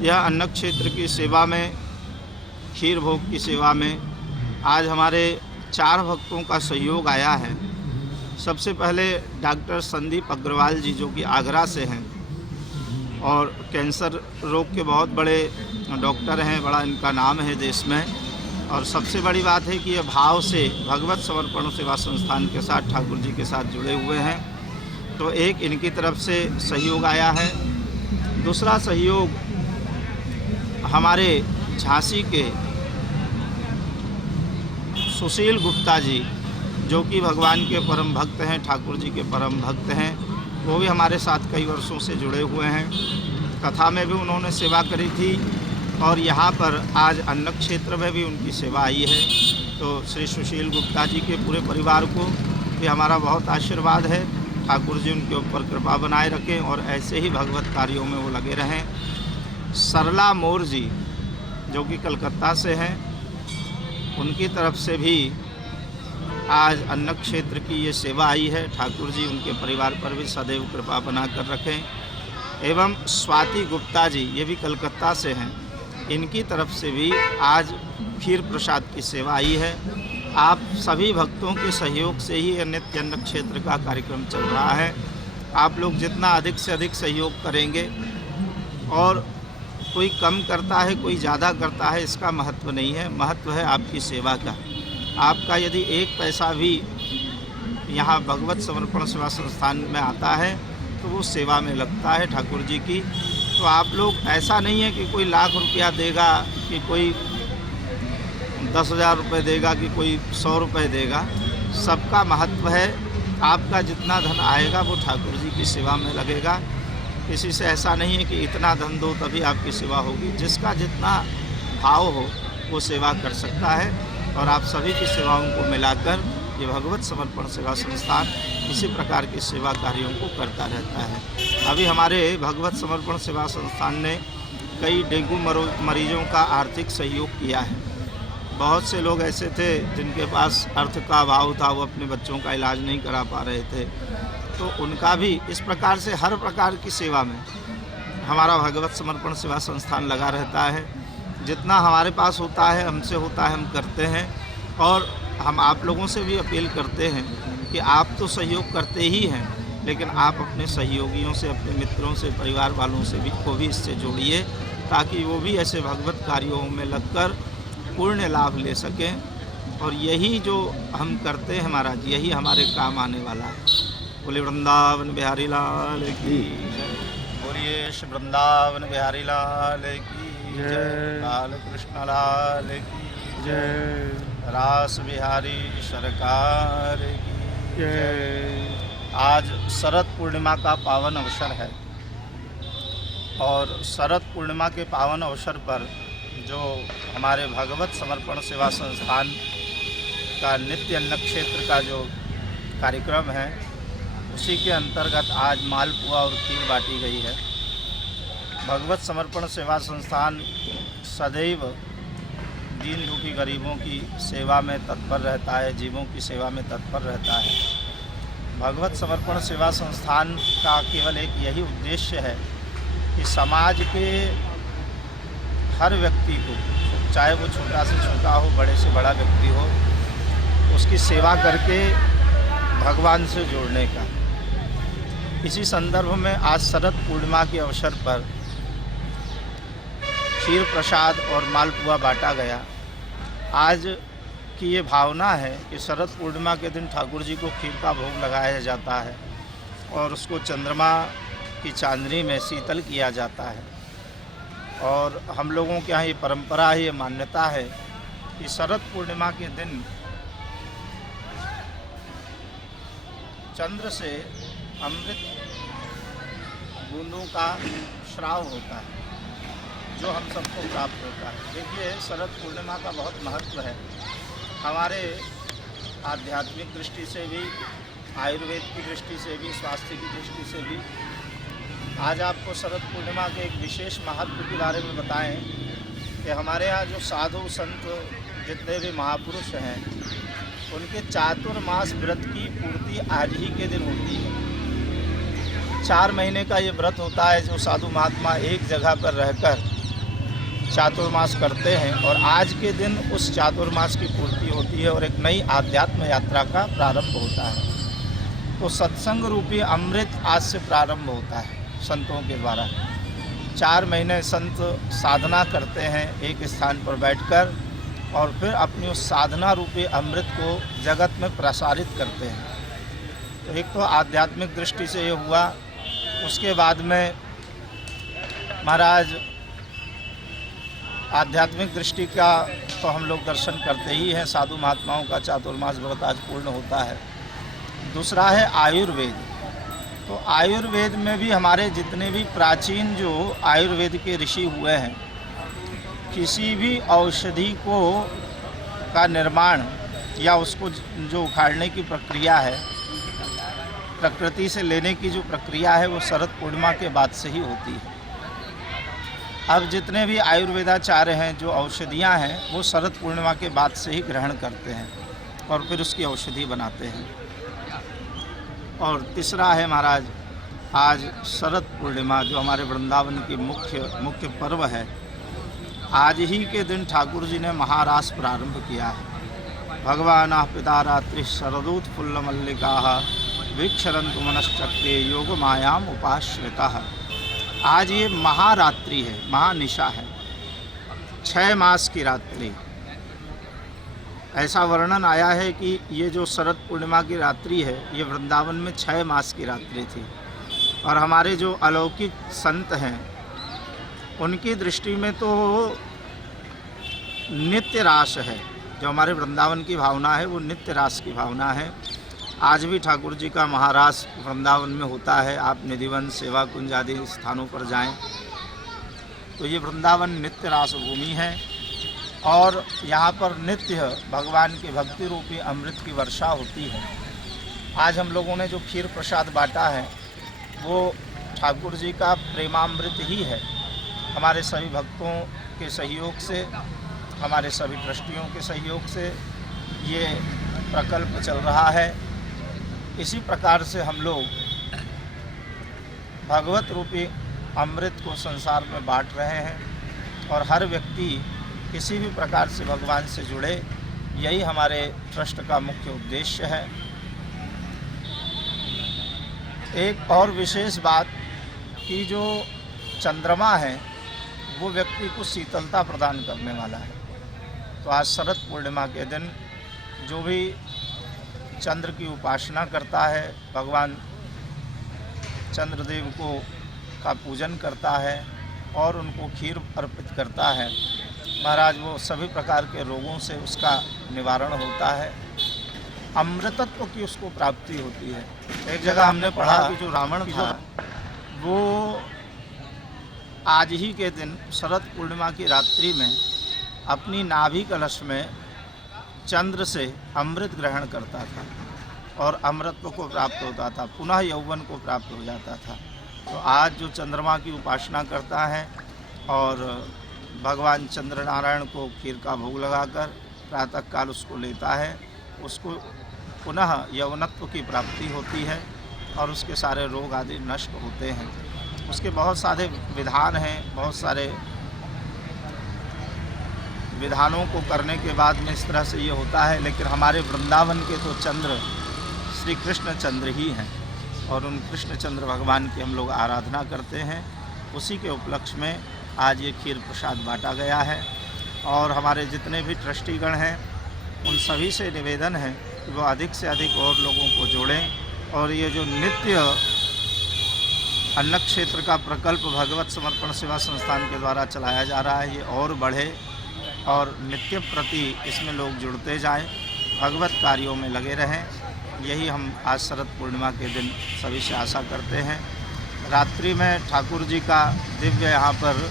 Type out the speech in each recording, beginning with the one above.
यह अन्न क्षेत्र की सेवा में, खीर भोग की सेवा में आज हमारे 4 भक्तों का सहयोग आया है। सबसे पहले डॉक्टर संदीप अग्रवाल जी, जो कि आगरा से हैं और कैंसर रोग के बहुत बड़े डॉक्टर हैं, बड़ा इनका नाम है देश में। और सबसे बड़ी बात है कि ये भाव से भगवत समर्पण सेवा संस्थान के साथ ठाकुर जी के साथ जुड़े हुए हैं, तो एक इनकी तरफ से सहयोग आया है। दूसरा सहयोग हमारे झांसी के सुशील गुप्ता जी, जो कि भगवान के परम भक्त हैं, ठाकुर जी के परम भक्त हैं, वो भी हमारे साथ कई वर्षों से जुड़े हुए हैं। कथा में भी उन्होंने सेवा करी थी और यहाँ पर आज अन्न क्षेत्र में भी उनकी सेवा आई है। तो श्री सुशील गुप्ता जी के पूरे परिवार को भी हमारा बहुत आशीर्वाद है। ठाकुर जी उनके ऊपर कृपा बनाए रखें और ऐसे ही भगवत कार्यों में वो लगे रहें। सरला मोर जी, जो कि कलकत्ता से हैं, उनकी तरफ से भी आज अन्न क्षेत्र की ये सेवा आई है। ठाकुर जी उनके परिवार पर भी सदैव कृपा बना कर रखें। एवं स्वाति गुप्ता जी, ये भी कलकत्ता से हैं, इनकी तरफ से भी आज खीर प्रसाद की सेवा आई है। आप सभी भक्तों के सहयोग से ही नित्य अन्न क्षेत्र का कार्यक्रम चल रहा है। आप लोग जितना अधिक से अधिक सहयोग करेंगे, और कोई कम करता है कोई ज़्यादा करता है, इसका महत्व नहीं है। महत्व है आपकी सेवा का। आपका यदि एक पैसा भी यहाँ भगवत समर्पण सेवा संस्थान में आता है तो वो सेवा में लगता है ठाकुर जी की। तो आप लोग, ऐसा नहीं है कि कोई लाख रुपया देगा, कि कोई 10,000 रुपये देगा, कि कोई 100 रुपये देगा। सबका महत्व है। आपका जितना धन आएगा वो ठाकुर जी की सेवा में लगेगा। किसी से ऐसा नहीं है कि इतना धन दो तभी आपकी सेवा होगी। जिसका जितना भाव हो वो सेवा कर सकता है। और आप सभी की सेवाओं को मिलाकर ये भगवत समर्पण सेवा संस्थान इसी प्रकार की सेवा कार्यों को करता रहता है। अभी हमारे भगवत समर्पण सेवा संस्थान ने कई डेंगू मरीजों का आर्थिक सहयोग किया है। बहुत से लोग ऐसे थे जिनके पास अर्थ का अभाव था, वो अपने बच्चों का इलाज नहीं करा पा रहे थे, तो उनका भी इस प्रकार से हर प्रकार की सेवा में हमारा भगवत समर्पण सेवा संस्थान लगा रहता है। जितना हमारे पास होता है, हमसे होता है, हम करते हैं। और हम आप लोगों से भी अपील करते हैं कि आप तो सहयोग करते ही हैं, लेकिन आप अपने सहयोगियों से, अपने मित्रों से, परिवार वालों से भी को भी इससे जोड़िए, ताकि वो भी ऐसे भगवत कार्यों में लगकर पूर्ण लाभ ले सकें। और यही जो हम करते हैं महाराज, यही हमारे काम आने वाला है। बोले वृंदावन बिहारी लाल की जय। बोलिए श्री वृंदावन बिहारी लाल की जय। लाल कृष्ण लाल की जय। रास बिहारी सरकार की जय। आज शरद पूर्णिमा का पावन अवसर है और शरद पूर्णिमा के पावन अवसर पर जो हमारे भगवत समर्पण सेवा संस्थान का नित्य अन्न क्षेत्र का जो कार्यक्रम है, उसी के अंतर्गत आज मालपुआ और खीर बांटी गई है। भगवत समर्पण सेवा संस्थान सदैव दीन दुखी गरीबों की सेवा में तत्पर रहता है, जीवों की सेवा में तत्पर रहता है। भगवत समर्पण सेवा संस्थान का केवल एक यही उद्देश्य है कि समाज के हर व्यक्ति को, चाहे वो छोटा से छोटा हो, बड़े से बड़ा व्यक्ति हो, उसकी सेवा करके भगवान से जोड़ने का। इसी संदर्भ में आज शरद पूर्णिमा के अवसर पर खीर प्रसाद और मालपुआ बांटा गया। आज की ये भावना है कि शरद पूर्णिमा के दिन ठाकुर जी को खीर का भोग लगाया जाता है और उसको चंद्रमा की चांदनी में शीतल किया जाता है। और हम लोगों के यहाँ ये परंपरा है, ये मान्यता है कि शरद पूर्णिमा के दिन चंद्र से अमृत बूंदों का श्राव होता है, जो हम सबको प्राप्त होता है। देखिए, शरद पूर्णिमा का बहुत महत्व है हमारे आध्यात्मिक दृष्टि से भी, आयुर्वेद की दृष्टि से भी, स्वास्थ्य की दृष्टि से भी। आज आपको शरद पूर्णिमा के एक विशेष महत्व के बारे में बताएं कि हमारे यहाँ जो साधु संत जितने भी महापुरुष हैं, उनके चातुर्मास व्रत की पूर्ति आज ही के दिन होती है। 4 महीने का ये व्रत होता है, जो साधु महात्मा एक जगह पर रहकर चातुर्मास करते हैं और आज के दिन उस चातुर्मास की पूर्ति होती है और एक नई आध्यात्म यात्रा का प्रारंभ होता है। तो सत्संग रूपी अमृत आज से प्रारंभ होता है संतों के द्वारा। 4 महीने संत साधना करते हैं एक स्थान पर बैठकर और फिर अपनी उस साधना रूपी अमृत को जगत में प्रसारित करते हैं। तो एक तो आध्यात्मिक दृष्टि से ये हुआ। उसके बाद में महाराज आध्यात्मिक दृष्टि का तो हम लोग दर्शन करते ही हैं, साधु महात्माओं का चातुर्मास व्रत आज पूर्ण होता है। दूसरा है आयुर्वेद। तो आयुर्वेद में भी हमारे जितने भी प्राचीन जो आयुर्वेद के ऋषि हुए हैं, किसी भी औषधि को का निर्माण या उसको जो उखाड़ने की प्रक्रिया है, प्रकृति से लेने की जो प्रक्रिया है, वो शरद पूर्णिमा के बाद से ही होती है। अब जितने भी आयुर्वेदाचार्य हैं, जो औषधियाँ हैं, वो शरद पूर्णिमा के बाद से ही ग्रहण करते हैं और फिर उसकी औषधि बनाते हैं। और तीसरा है महाराज, आज शरद पूर्णिमा जो हमारे वृंदावन की मुख्य पर्व है, आज ही के दिन ठाकुर जी ने महारास प्रारंभ किया है। भगवान पिता रात्रि शरदूत फुल्ल मल्लिका वीक्षरंतु मनश्चक्रे योग मायाम उपाश्रिता। आज ये महारात्रि है, महानिशा है, 6 मास की रात्रि। ऐसा वर्णन आया है कि ये जो शरद पूर्णिमा की रात्रि है, ये वृंदावन में 6 मास की रात्रि थी। और हमारे जो अलौकिक संत हैं, उनकी दृष्टि में तो नित्य रास है। जो हमारे वृंदावन की भावना है, वो नित्य रास की भावना है। आज भी ठाकुर जी का महारास वृंदावन में होता है। आप निधिवन, सेवा कुंज आदि स्थानों पर जाएं तो ये वृंदावन नित्य रास भूमि है और यहाँ पर नित्य भगवान की भक्ति रूपी अमृत की वर्षा होती है। आज हम लोगों ने जो खीर प्रसाद बांटा है, वो ठाकुर जी का प्रेमामृत ही है। हमारे सभी भक्तों के सहयोग से, हमारे सभी ट्रस्टियों के सहयोग से ये प्रकल्प चल रहा है। इसी प्रकार से हम लोग भगवत रूपी अमृत को संसार में बांट रहे हैं और हर व्यक्ति किसी भी प्रकार से भगवान से जुड़े, यही हमारे ट्रस्ट का मुख्य उद्देश्य है। एक और विशेष बात कि जो चंद्रमा है, वो व्यक्ति को शीतलता प्रदान करने वाला है। तो आज शरद पूर्णिमा के दिन जो भी चंद्र की उपासना करता है, भगवान चंद्रदेव को का पूजन करता है और उनको खीर अर्पित करता है, महाराज वो सभी प्रकार के रोगों से उसका निवारण होता है, अमृतत्व की उसको प्राप्ति होती है। एक जगह हमने पढ़ा कि जो रावण था, वो आज ही के दिन शरद पूर्णिमा की रात्रि में अपनी नाभि कलश में चंद्र से अमृत ग्रहण करता था और अमृतत्व को प्राप्त होता था, पुनः यौवन को प्राप्त हो जाता था। तो आज जो चंद्रमा की उपासना करता है और भगवान चंद्र नारायण को खीर का भोग लगाकर प्रातःकाल उसको लेता है, उसको पुनः यौवनत्व की प्राप्ति होती है और उसके सारे रोग आदि नष्ट होते हैं। उसके बहुत सारे विधान हैं, बहुत सारे विधानों को करने के बाद में इस तरह से ये होता है। लेकिन हमारे वृंदावन के तो चंद्र श्री कृष्ण चंद्र ही हैं और उन कृष्ण चंद्र भगवान की हम लोग आराधना करते हैं। उसी के उपलक्ष्य में आज ये खीर प्रसाद बांटा गया है और हमारे जितने भी ट्रस्टीगण हैं, उन सभी से निवेदन है कि वो अधिक से अधिक और लोगों को जोड़ें और ये जो नित्य अन्न क्षेत्र का प्रकल्प भगवत समर्पण सेवा संस्थान के द्वारा चलाया जा रहा है, ये और बढ़े और नित्य प्रति इसमें लोग जुड़ते जाएं, भगवत कार्यों में लगे रहें। यही हम आज शरद पूर्णिमा के दिन सभी से आशा करते हैं। रात्रि में ठाकुर जी का दिव्य यहाँ पर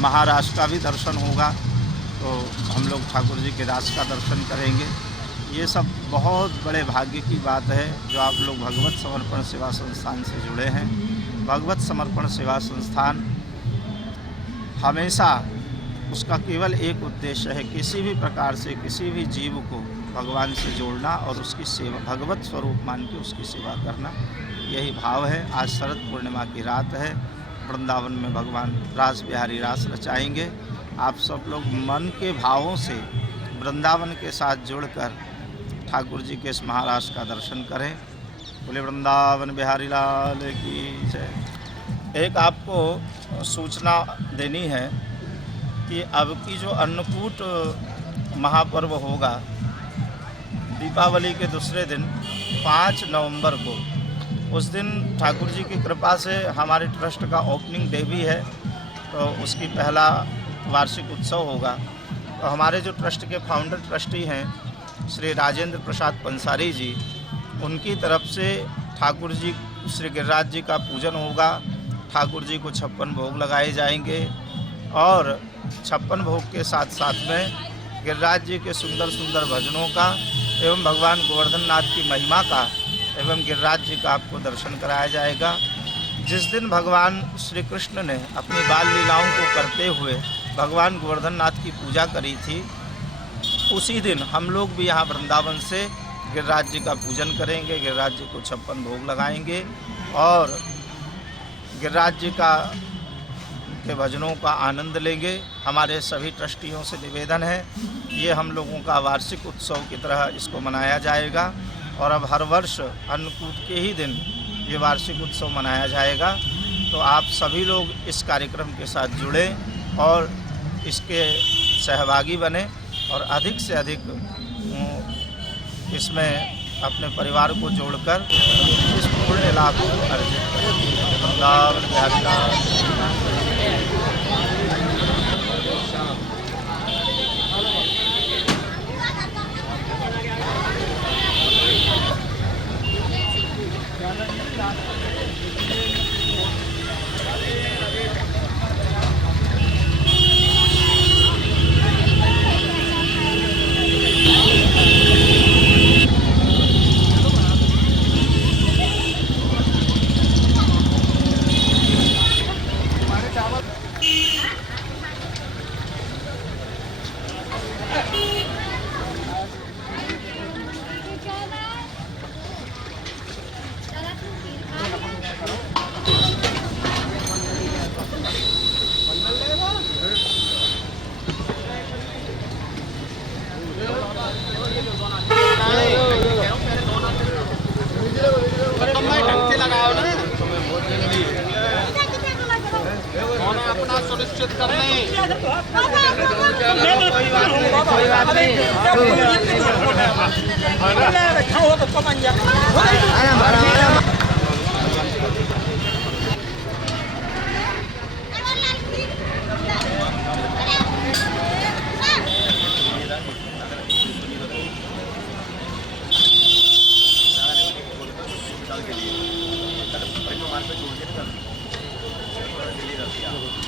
महारास का भी दर्शन होगा, तो हम लोग ठाकुर जी के रास का दर्शन करेंगे। ये सब बहुत बड़े भाग्य की बात है जो आप लोग भगवत समर्पण सेवा संस्थान से जुड़े हैं। भगवत समर्पण सेवा संस्थान हमेशा उसका केवल एक उद्देश्य है, किसी भी प्रकार से किसी भी जीव को भगवान से जोड़ना और उसकी सेवा, भगवत स्वरूप मान के उसकी सेवा करना, यही भाव है। आज शरद पूर्णिमा की रात है, वृंदावन में भगवान रास बिहारी रास रचाएंगे। आप सब लोग मन के भावों से वृंदावन के साथ जुड़कर ठाकुर जी के इस महारास का दर्शन करें। बोले वृंदावन बिहारी लाल की जय। एक आपको सूचना देनी है कि अब की जो अन्नकूट महापर्व होगा दीपावली के दूसरे दिन 5 नवंबर को, उस दिन ठाकुर जी की कृपा से हमारे ट्रस्ट का ओपनिंग डे भी है, तो उसकी पहला वार्षिक उत्सव होगा। तो हमारे जो ट्रस्ट के फाउंडर ट्रस्टी हैं श्री राजेंद्र प्रसाद पंसारी जी, उनकी तरफ से ठाकुर जी श्री गिरिराज जी का पूजन होगा। ठाकुर जी को 56 भोग लगाए जाएंगे और 56 भोग के साथ साथ में गिरिराज जी के सुंदर सुंदर भजनों का एवं भगवान गोवर्धन नाथ की महिमा का एवं गिरिराज जी का आपको दर्शन कराया जाएगा। जिस दिन भगवान श्री कृष्ण ने अपनी बाल लीलाओं को करते हुए भगवान गोवर्धन नाथ की पूजा करी थी, उसी दिन हम लोग भी यहाँ वृंदावन से गिरिराज जी का पूजन करेंगे, गिरिराज जी को 56 भोग लगाएंगे और गिरिराज जी का के भजनों का आनंद लेंगे। हमारे सभी ट्रस्टियों से निवेदन है, ये हम लोगों का वार्षिक उत्सव की तरह इसको मनाया जाएगा और अब हर वर्ष अन्नकूट के ही दिन ये वार्षिक उत्सव मनाया जाएगा। तो आप सभी लोग इस कार्यक्रम के साथ जुड़ें और इसके सहभागी बने और अधिक से अधिक इसमें अपने परिवार को जोड़कर इस पुण्य लाभ को अर्जित करें। वृंदावन बिहारी लाल। अपना सुनिश्चित कर लें।